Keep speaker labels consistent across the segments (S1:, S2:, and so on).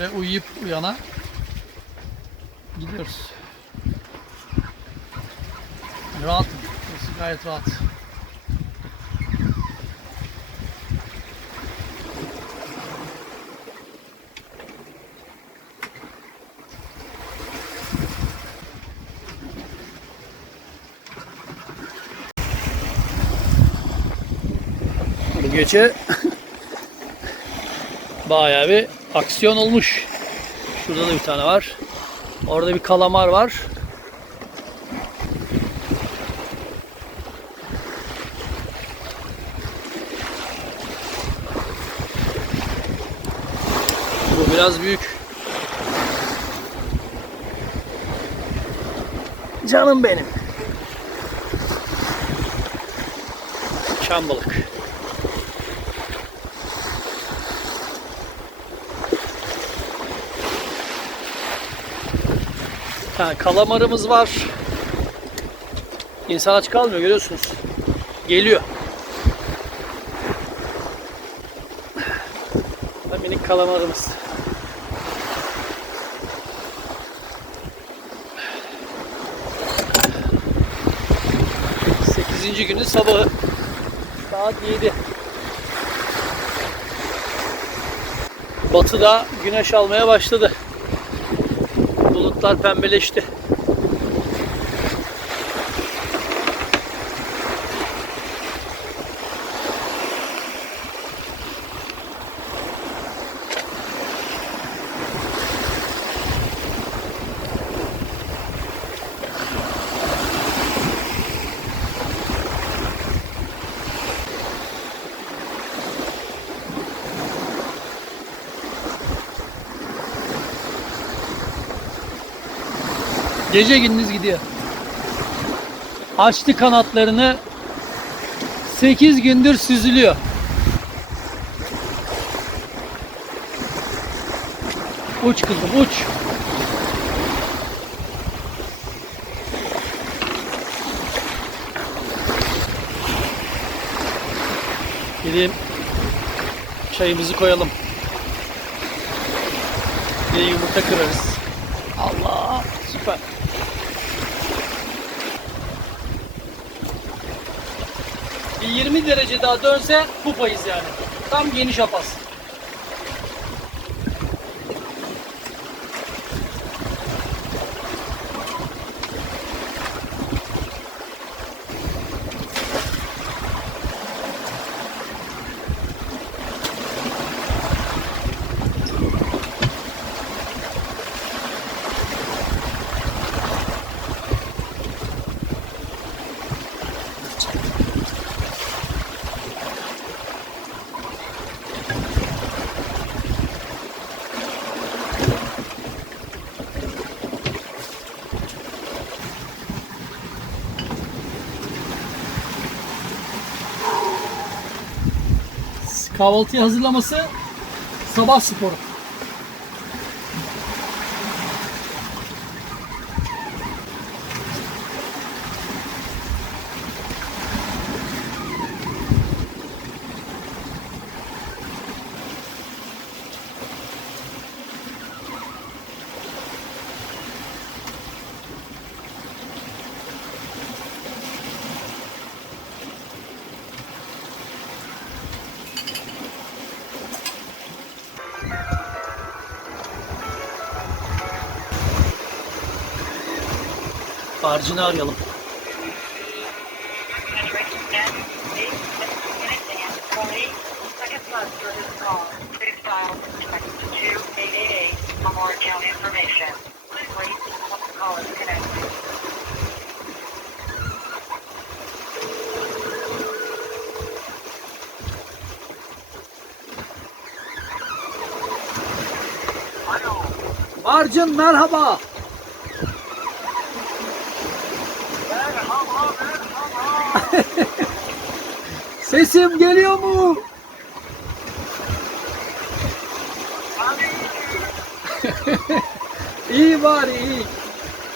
S1: Böyle uyuyup uyana gidiyoruz. Rahat. Burası gayet rahat. Bu gece bayağı bir aksiyon olmuş. Şurada da bir tane var. Orada bir kalamar var. Bu biraz büyük. Canım benim. Çam balık. Ha, kalamarımız var. İnsan aç kalmıyor görüyorsunuz. Geliyor. Ha, minik kalamarımız. Sekizinci günün sabahı. Saat 7. Batıda güneş almaya başladı. Bulutlar pembeleşti. Gece gündüz gidiyor. Açtı kanatlarını 8 gündür süzülüyor. Uç kızım uç. Gideyim çayımızı koyalım. Bir yumurta kırarız. Allah süper. 20 derece daha dönse kupayız yani. Tam geniş apas. Kahvaltıyı hazırlaması sabah sporu. Harcını arayalım. Barcın merhaba. Sesim geliyor mu? iyi bari iyi.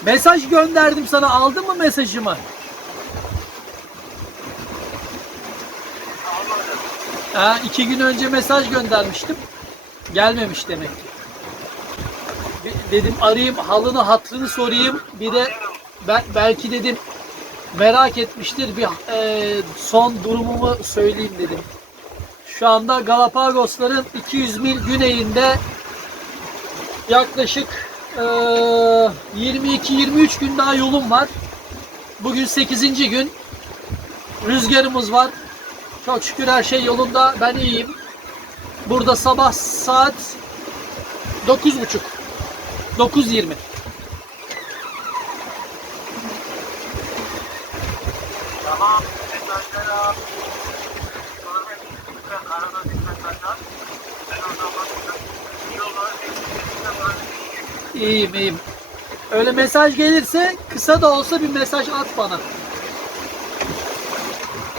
S1: Mesaj gönderdim sana aldın mı mesajımı? Ha, iki gün önce mesaj göndermiştim. Gelmemiş demek ki. dedim arayayım halını hatrını sorayım. Bir de ben belki dedim merak etmiştir bir e, son durumumu söyleyeyim dedim. Şu anda Galapagosların 200 mil güneyinde yaklaşık e, 22-23 gün daha yolum var. Bugün 8. gün. Rüzgarımız var. Çok şükür her şey yolunda. Ben iyiyim. Burada sabah saat 9.30. 9.20.
S2: Tamam, mesajlara sormak arada bir mesajlar. Ben o zaman yola
S1: İyiyim iyiyim. Öyle mesaj gelirse kısa da olsa bir mesaj at bana.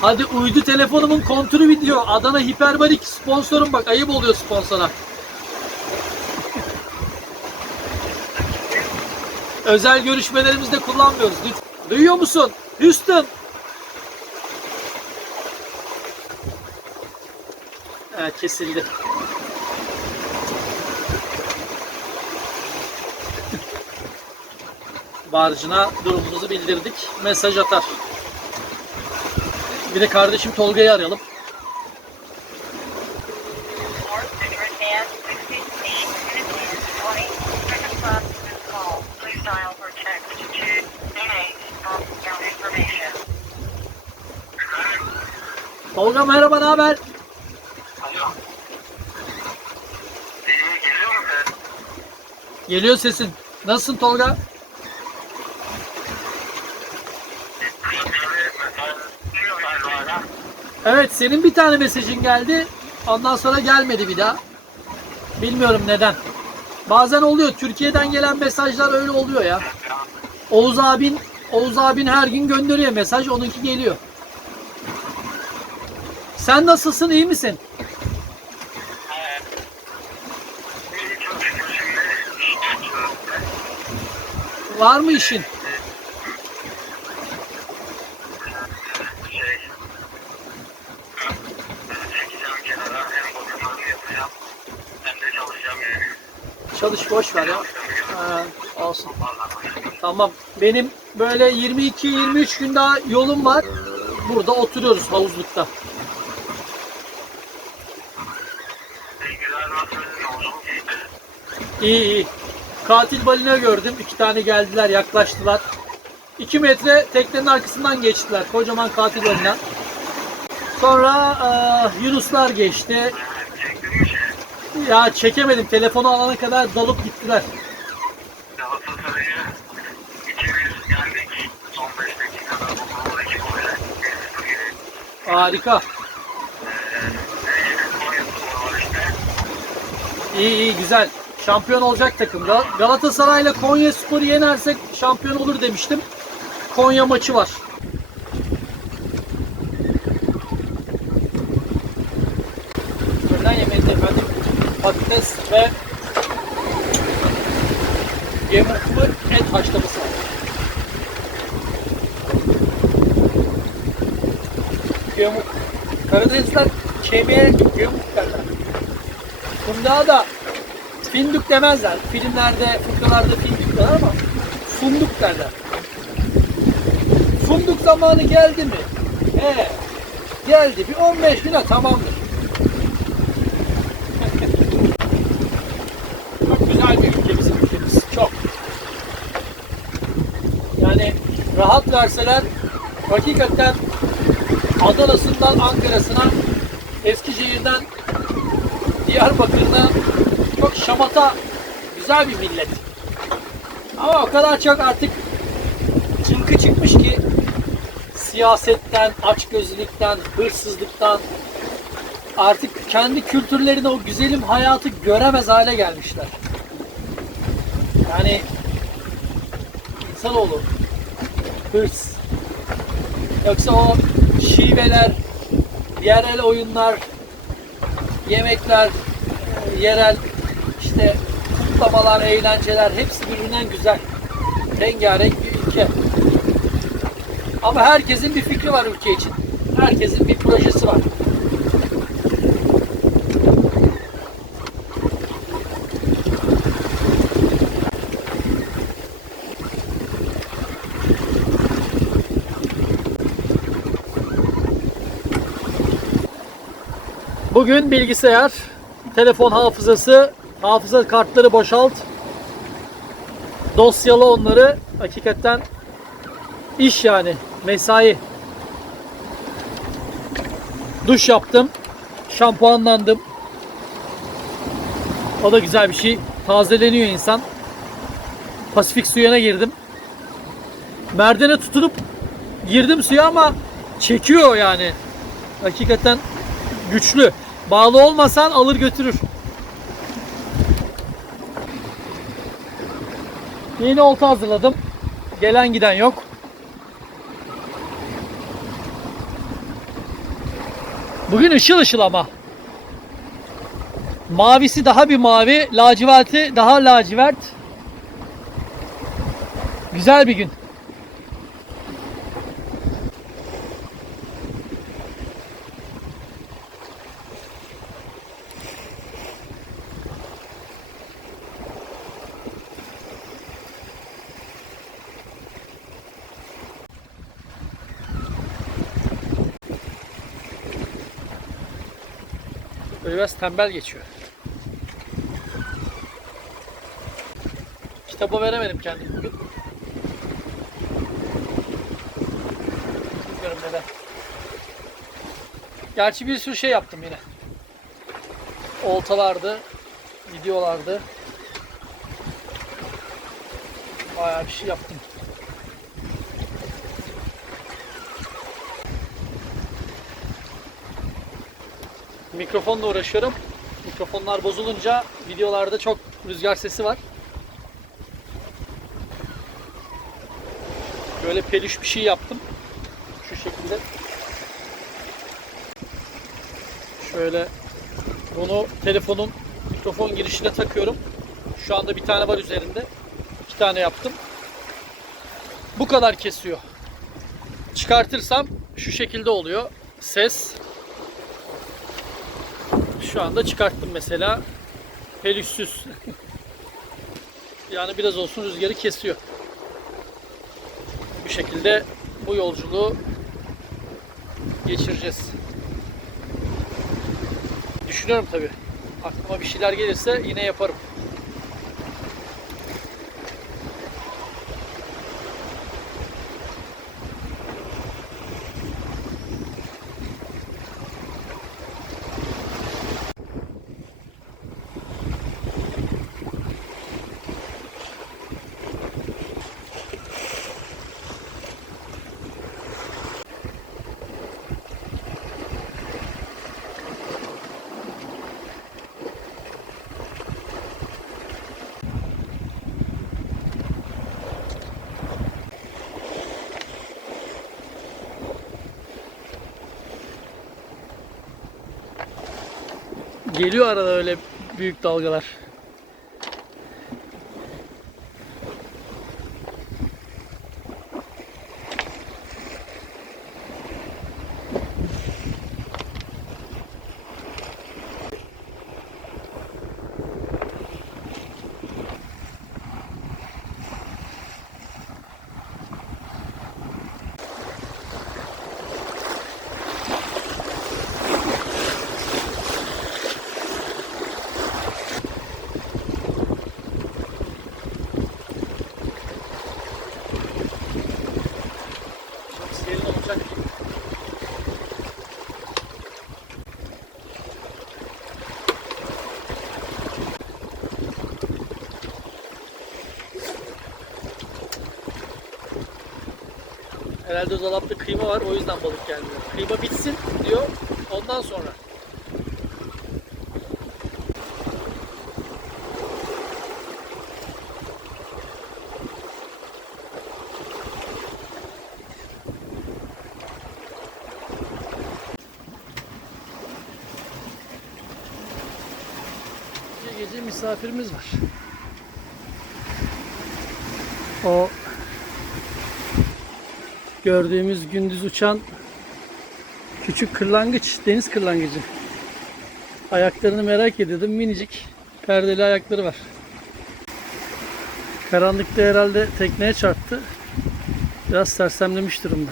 S1: Hadi uydu telefonumun kontürü video. Adana Hiperbarik sponsorum bak ayıp oluyor sponsora. Özel görüşmelerimizde kullanmıyoruz. Duyuyor musun? Houston. Kesildi. Barcına durumumuzu bildirdik. Mesaj atar. Bir de kardeşim Tolga'yı arayalım. Tolga merhaba ne haber?
S2: Alo. İyi, geliyor mu sen?
S1: Geliyor sesin. Nasılsın Tolga? Evet senin bir tane mesajın geldi. Ondan sonra gelmedi bir daha. Bilmiyorum neden. Bazen oluyor. Türkiye'den gelen mesajlar öyle oluyor ya. Oğuz abin Oğuz abin her gün gönderiyor mesaj. Onunki geliyor. Sen nasılsın? iyi misin? Var mı işin? Çalış boş ver ya. Ha, olsun.
S2: Vallahi başım.
S1: Tamam. Benim böyle 22-23 gün daha yolum var. Burada oturuyoruz havuzlukta.
S2: Olsun?
S1: İyi iyi. Katil balina gördüm. İki tane geldiler yaklaştılar. 2 metre teknenin arkasından geçtiler. Kocaman katil balina. Sonra e, Yunuslar geçti. Ya çekemedim. Telefonu alana kadar dalıp gittiler.
S2: Galatasaray'ı içeriz geldik. Son 5 dakikada bu gol iki golle. 1-0 geri.
S1: Harika. İyi iyi güzel. Şampiyon olacak takım. Gal- Galatasaray'la Konya Spor'u yenersek şampiyon olur demiştim. Konya maçı var. Öğlen yemeğinde efendim patates ve yemuklu et haşlaması var. Yemuk. Karadenizler kemiğe yemuk derler. Fundağa da findük demezler. Filmlerde, fıkralarda findük derler ama funduk derler. Funduk zamanı geldi mi? He, geldi. Bir 15 güne tamamdır. Çok güzel bir ülke bizim ülkemiz. Çok. Yani rahat verseler hakikaten Adana'sından Ankara'sına Eskişehir'den Diyarbakır'da çok şamata güzel bir millet. Ama o kadar çok artık çınkı çıkmış ki siyasetten, açgözlülükten, hırsızlıktan artık kendi kültürlerine o güzelim hayatı göremez hale gelmişler. Yani insanoğlu hırs yoksa o şiveler, yerel oyunlar, yemekler, yerel kutlamalar, eğlenceler hepsi birbirinden güzel. Rengarenk bir ülke. Ama herkesin bir fikri var ülke için. Herkesin bir projesi var. Bugün bilgisayar, telefon hafızası hafıza kartları boşalt. Dosyalı onları hakikaten iş yani mesai. Duş yaptım. Şampuanlandım. O da güzel bir şey. Tazeleniyor insan. Pasifik suyuna girdim. Merdene tutunup girdim suya ama çekiyor yani. Hakikaten güçlü. Bağlı olmasan alır götürür. Yeni olta hazırladım. Gelen giden yok. Bugün ışıl ışıl ama. Mavisi daha bir mavi, laciverti daha lacivert. Güzel bir gün. Böyle biraz tembel geçiyor. Kitaba veremedim kendimi bugün. Bilmiyorum neden. Gerçi bir sürü şey yaptım yine. Oltalardı, videolardı. Bayağı bir şey yaptım. Mikrofonla uğraşıyorum. Mikrofonlar bozulunca videolarda çok rüzgar sesi var. Böyle peluş bir şey yaptım. Şu şekilde. Şöyle bunu telefonun mikrofon girişine takıyorum. Şu anda bir tane var üzerinde. İki tane yaptım. Bu kadar kesiyor. Çıkartırsam şu şekilde oluyor. Ses şu anda çıkarttım mesela. Pelüşsüz. yani biraz olsun rüzgarı kesiyor. Bu şekilde bu yolculuğu geçireceğiz. Düşünüyorum tabi. Aklıma bir şeyler gelirse yine yaparım. Geliyor arada öyle büyük dalgalar. Herhalde dolapta kıyma var o yüzden balık gelmiyor. Kıyma bitsin diyor ondan sonra. Gece gece misafirimiz var. O gördüğümüz gündüz uçan küçük kırlangıç, deniz kırlangıcı. Ayaklarını merak ediyordum. Minicik perdeli ayakları var. Karanlıkta herhalde tekneye çarptı. Biraz sersemlemiş durumda.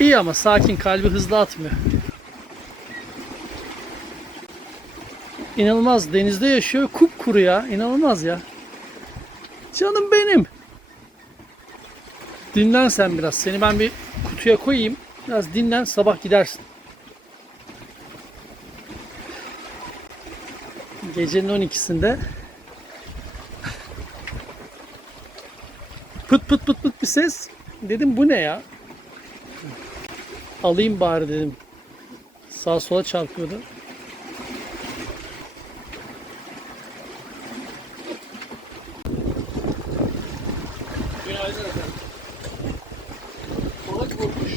S1: İyi ama sakin kalbi hızlı atmıyor. İnanılmaz denizde yaşıyor kupkuru ya inanılmaz ya. Canım benim. Dinlen sen biraz. Seni ben bir kutuya koyayım. Biraz dinlen sabah gidersin. Gecenin 12'sinde pıt pıt pıt pıt bir ses. Dedim bu ne ya? Alayım bari dedim. Sağa sola çarpıyordu. Günaydın efendim. Balık vurmuş.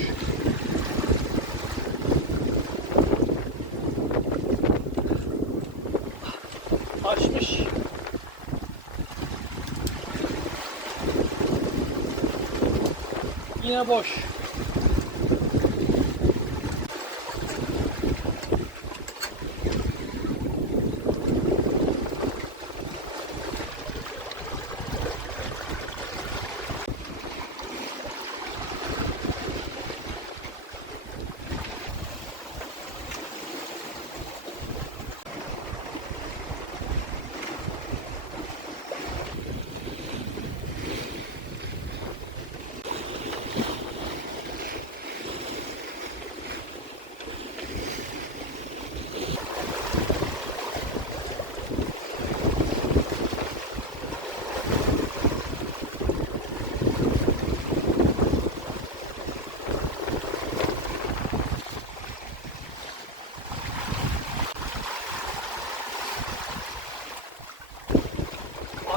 S1: Açmış. Yine boş.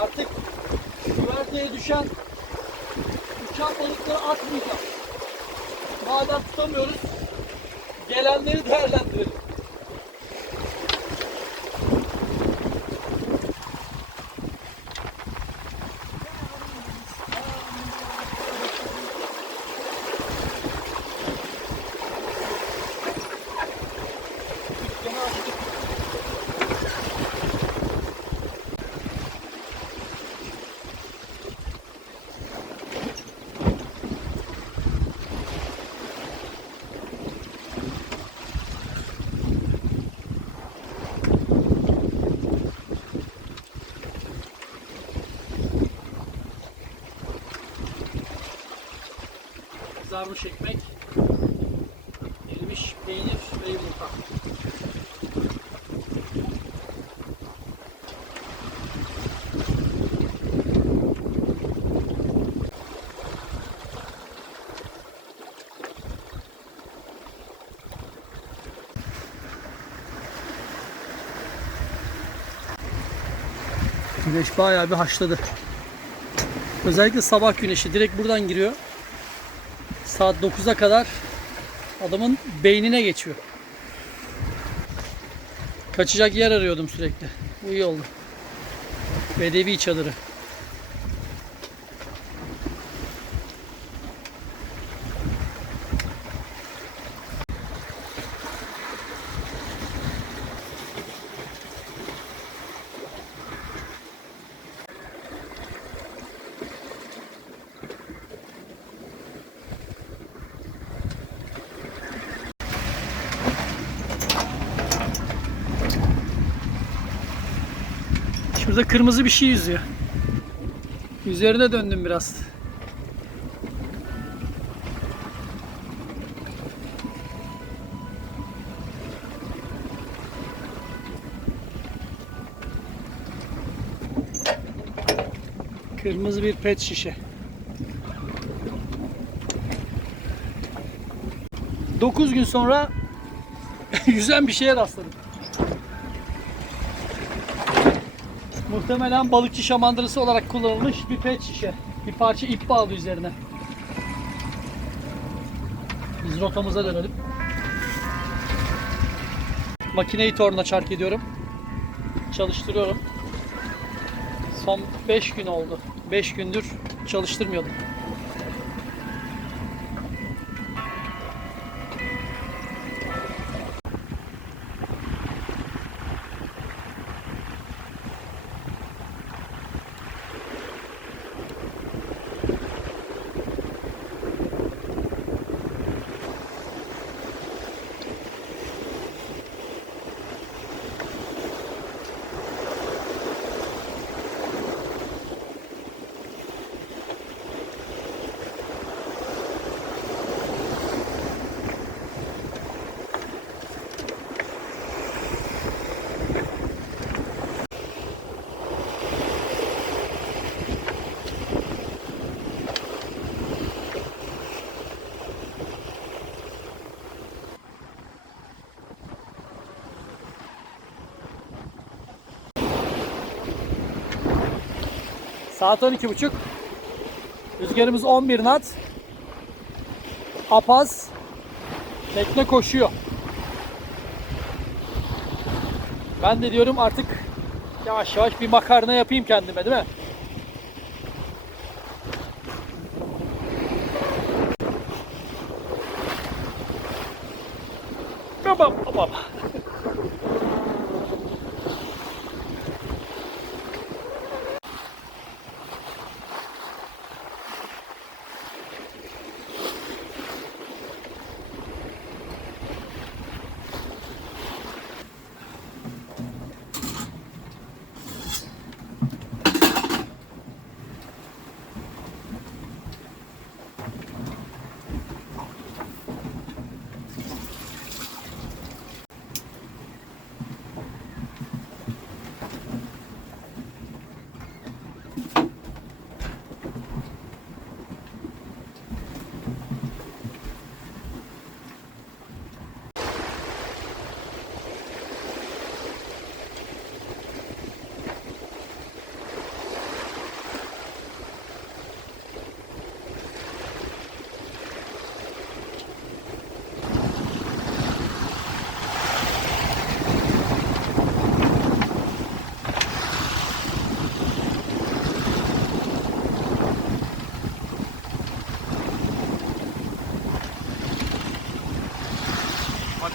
S1: Artık güverteye düşen uçan balıkları atmayacağım. Madem tutamıyoruz, gelenleri değerlendirelim. Kızarmış ekmek, erimiş peynir ve yumurta. Güneş bayağı bir haşladı. Özellikle sabah güneşi direkt buradan giriyor. Saat 9'a kadar adamın beynine geçiyor. Kaçacak yer arıyordum sürekli. Bu iyi oldu. Bedevi çadırı. Şurada kırmızı bir şey yüzüyor. Üzerine döndüm biraz. Kırmızı bir pet şişe. 9 gün sonra yüzen bir şeye rastladım. Muhtemelen balıkçı şamandırası olarak kullanılmış bir pet şişe. Bir parça ip bağlı üzerine. Biz rotamıza dönelim. Makineyi torna çark ediyorum. Çalıştırıyorum. Son 5 gün oldu. 5 gündür çalıştırmıyordum. Saat 12.30. Rüzgarımız 11 knot. Apaz. Tekne koşuyor. Ben de diyorum artık yavaş yavaş bir makarna yapayım kendime değil mi? Tamam tamam.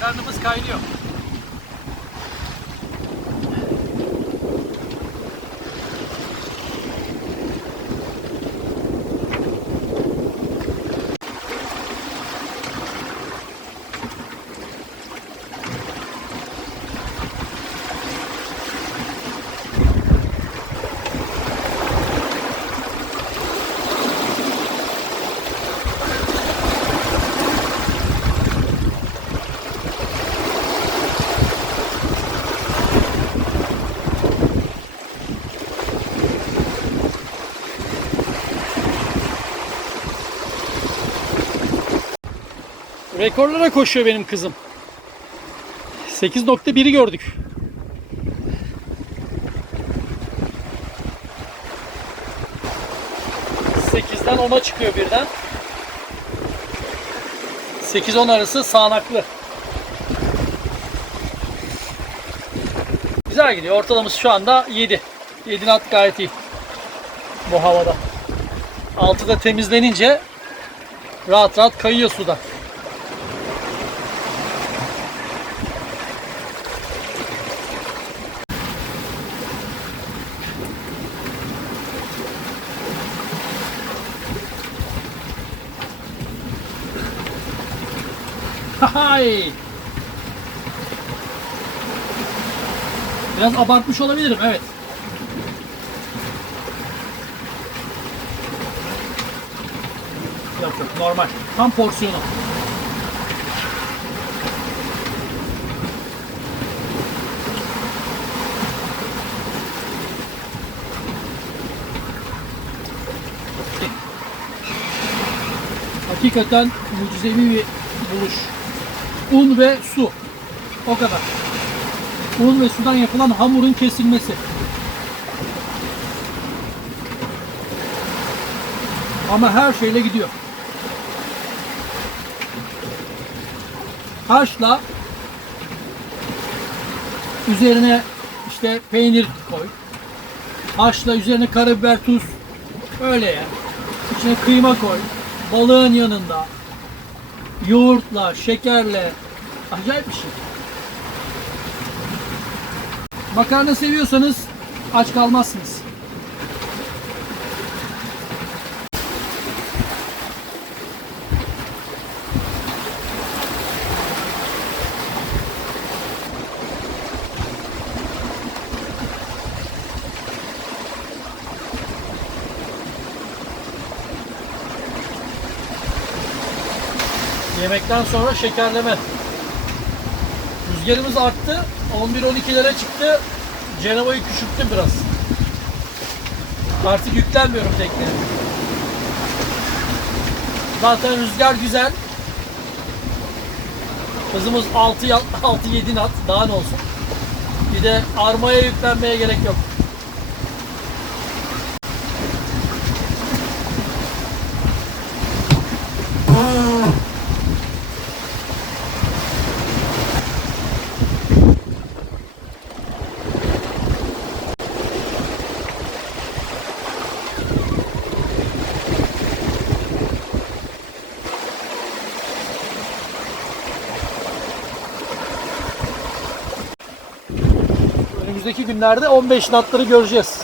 S1: Makarnamız kaynıyor. Rekorlara koşuyor benim kızım. 8.1'i gördük. Sekizden 10'a çıkıyor birden. 8-10 arası sağanaklı. Güzel gidiyor. Ortalaması şu anda 7. 7 nat gayet iyi. Bu havada. Altı da temizlenince rahat rahat kayıyor suda. Biraz abartmış olabilirim, evet. Yok yok, normal. Tam porsiyonu. Hakikaten mucizevi bir buluş. Un ve su. O kadar. Un ve sudan yapılan hamurun kesilmesi. Ama her şeyle gidiyor. Haşla üzerine işte peynir koy. Haşla üzerine karabiber, tuz. Öyle ya. İçine kıyma koy. Balığın yanında. Yoğurtla, şekerle. Acayip bir şey. Makarna seviyorsanız aç kalmazsınız. Yemekten sonra şekerleme. Rüzgarımız arttı. 11-12'lere çıktı. Cenova'yı küçülttüm biraz. Artık yüklenmiyorum tekneye. Zaten rüzgar güzel. Hızımız 6-7 knot. Daha ne olsun. Bir de armaya yüklenmeye gerek yok. Önümüzdeki günlerde 15 knotları göreceğiz.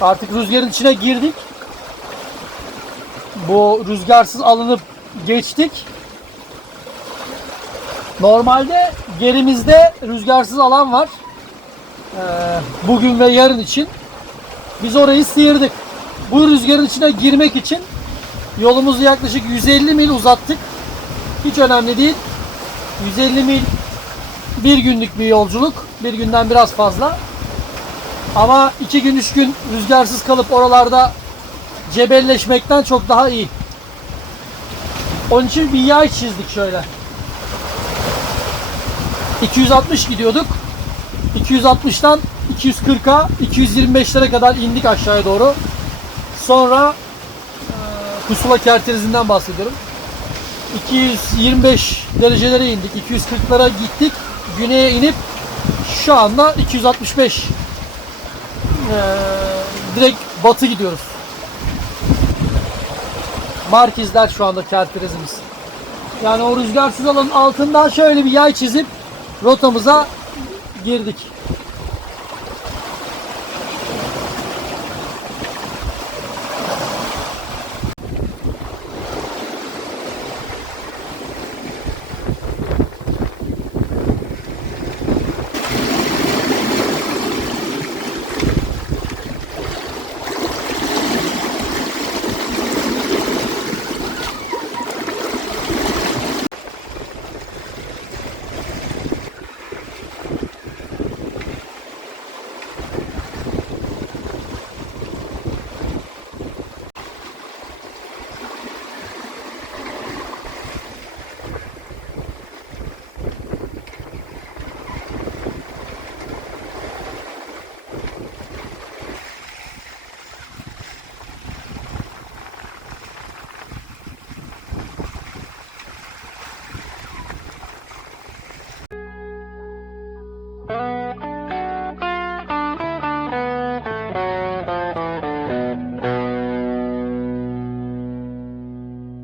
S1: Artık rüzgarın içine girdik. Bu rüzgarsız alınıp geçtik. Normalde gerimizde rüzgarsız alan var. Ee, bugün ve yarın için. Biz orayı sıyırdık. Bu rüzgarın içine girmek için yolumuzu yaklaşık 150 mil uzattık. Hiç önemli değil. 150 mil bir günlük bir yolculuk. Bir günden biraz fazla. Ama iki gün üç gün rüzgarsız kalıp oralarda cebelleşmekten çok daha iyi. Onun için bir yay çizdik şöyle. 260 gidiyorduk. 260'tan 240'a 225'lere kadar indik aşağıya doğru. Sonra e, Pusula kerterizinden bahsediyorum. 225 derecelere indik. 240'lara gittik. Güneye inip şu anda 265 e, direkt batı gidiyoruz. Markizler şu anda kerterizimiz. Yani o rüzgarsız alanın altından şöyle bir yay çizip rotamıza girdik.